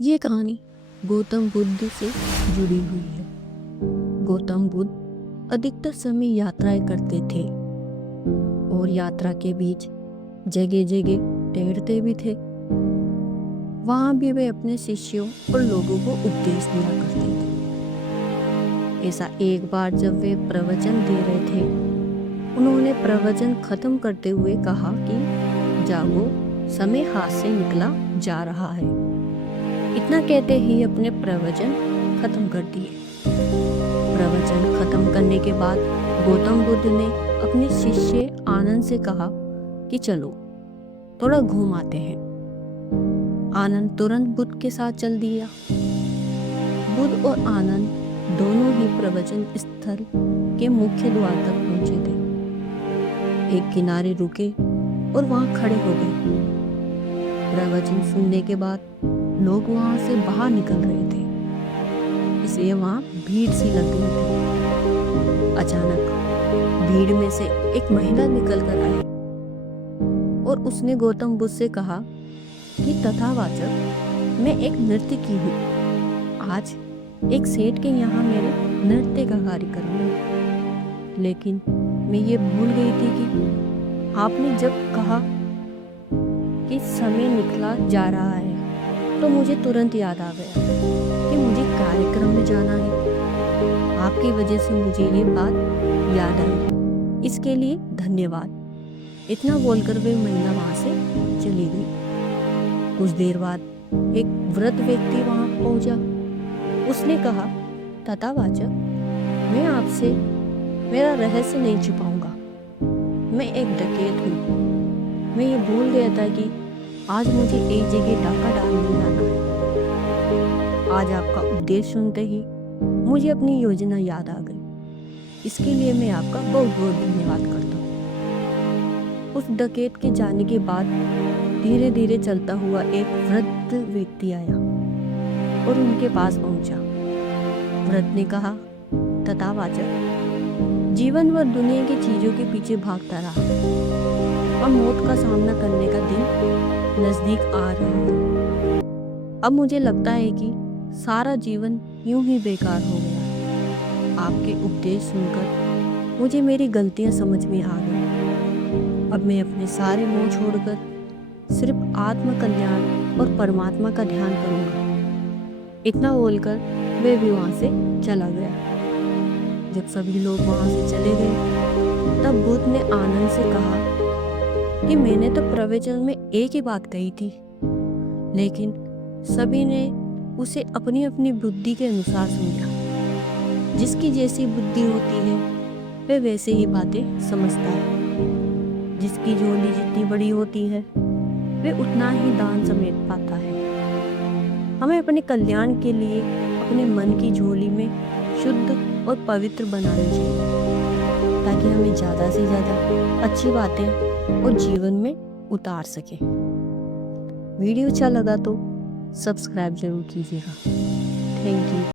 ये कहानी गौतम बुद्ध से जुड़ी हुई है। गौतम बुद्ध अधिकतर समय यात्राएं करते थे और यात्रा के बीच जगह जगह ठहरते भी थे। वहां भी वे अपने शिष्यों और लोगों को उपदेश दिया करते थे। ऐसा एक बार जब वे प्रवचन दे रहे थे, उन्होंने प्रवचन खत्म करते हुए कहा कि जागो, समय हाथ से निकला जा रहा है। इतना कहते ही अपने प्रवचन खत्म कर दिए। प्रवचन खत्म करने के बाद गौतम बुद्ध ने अपने शिष्य आनंद से कहा कि चलो थोड़ा घूम आते हैं। आनंद तुरंत बुद्ध के साथ चल दिया। बुद्ध और आनंद दोनों ही प्रवचन स्थल के मुख्य द्वार तक पहुंचे थे। एक किनारे रुके और वहां खड़े हो गए। प्रवचन सुनने के बाद लोग वहां से बाहर निकल रहे थे, इसलिए वहां भीड़ सी लग गई थी। अचानक भीड़ में से एक महिला निकल कर आई और उसने गौतम बुद्ध से कहा कि तथावाचक, मैं एक नर्तकी हूँ। आज एक सेठ के यहाँ मेरे नृत्य का कार्यक्रम है, लेकिन मैं ये भूल गई थी कि आपने जब कहा कि समय निकला जा रहा है तो मुझे तुरंत याद आ गया कि मुझे कार्यक्रम में जाना है। आपकी वजह से मुझे ये बात याद आई, इसके लिए धन्यवाद। इतना बोलकर वे महिला वहां से चली गई। कुछ देर बाद एक वृद्ध व्यक्ति वहां पहुंचा। उसने कहा, तथावाचक, मैं आपसे मेरा रहस्य नहीं छुपाऊंगा। मैं एक डकैत हूँ। मैं ये भूल गया था कि आज मुझे एक जगह डाका डालने जाना है। आज आपका उपदेश सुनते ही मुझे अपनी योजना याद आ गई। इसके लिए मैं आपका बहुत बहुत धन्यवाद करता हूँ। उस डकैत के जाने के बाद धीरे धीरे चलता हुआ एक वृद्ध व्यक्ति आया और उनके पास पहुंचा। वृद्ध ने कहा, तथावाचक, जीवन भर दुनिया की चीजों के पीछे भागता रहा और मौत का सामना करने का दिन नजदीक आ रहा है। अब मुझे लगता है कि सारा जीवन यूं ही बेकार हो गया। आपके उपदेश सुनकर मुझे मेरी गलतियां समझ में आ गई। अब मैं अपने सारे मोह छोड़कर सिर्फ आत्म कल्याण और परमात्मा का ध्यान करूंगा। इतना बोलकर वे भी वहां से चला गया। जब सभी लोग वहां से चले गए, तब बुद्ध ने आनंद से कहा कि मैंने तो प्रवचन में एक ही बात कही थी, लेकिन सभी ने उसे अपनी अपनी बुद्धि के अनुसार समझा। जिसकी जैसी बुद्धि होती है वे वैसे ही बातें समझता है। जिसकी झोली जितनी बड़ी होती है वे उतना ही दान समेट पाता है। हमें अपने कल्याण के लिए अपने मन की झोली में शुद्ध और पवित्र बनाना चाहिए, ताकि हमें ज़्यादा से ज़्यादा अच्छी बातें और जीवन में उतार सके। वीडियो अच्छा लगा तो सब्सक्राइब जरूर कीजिएगा। Thank you.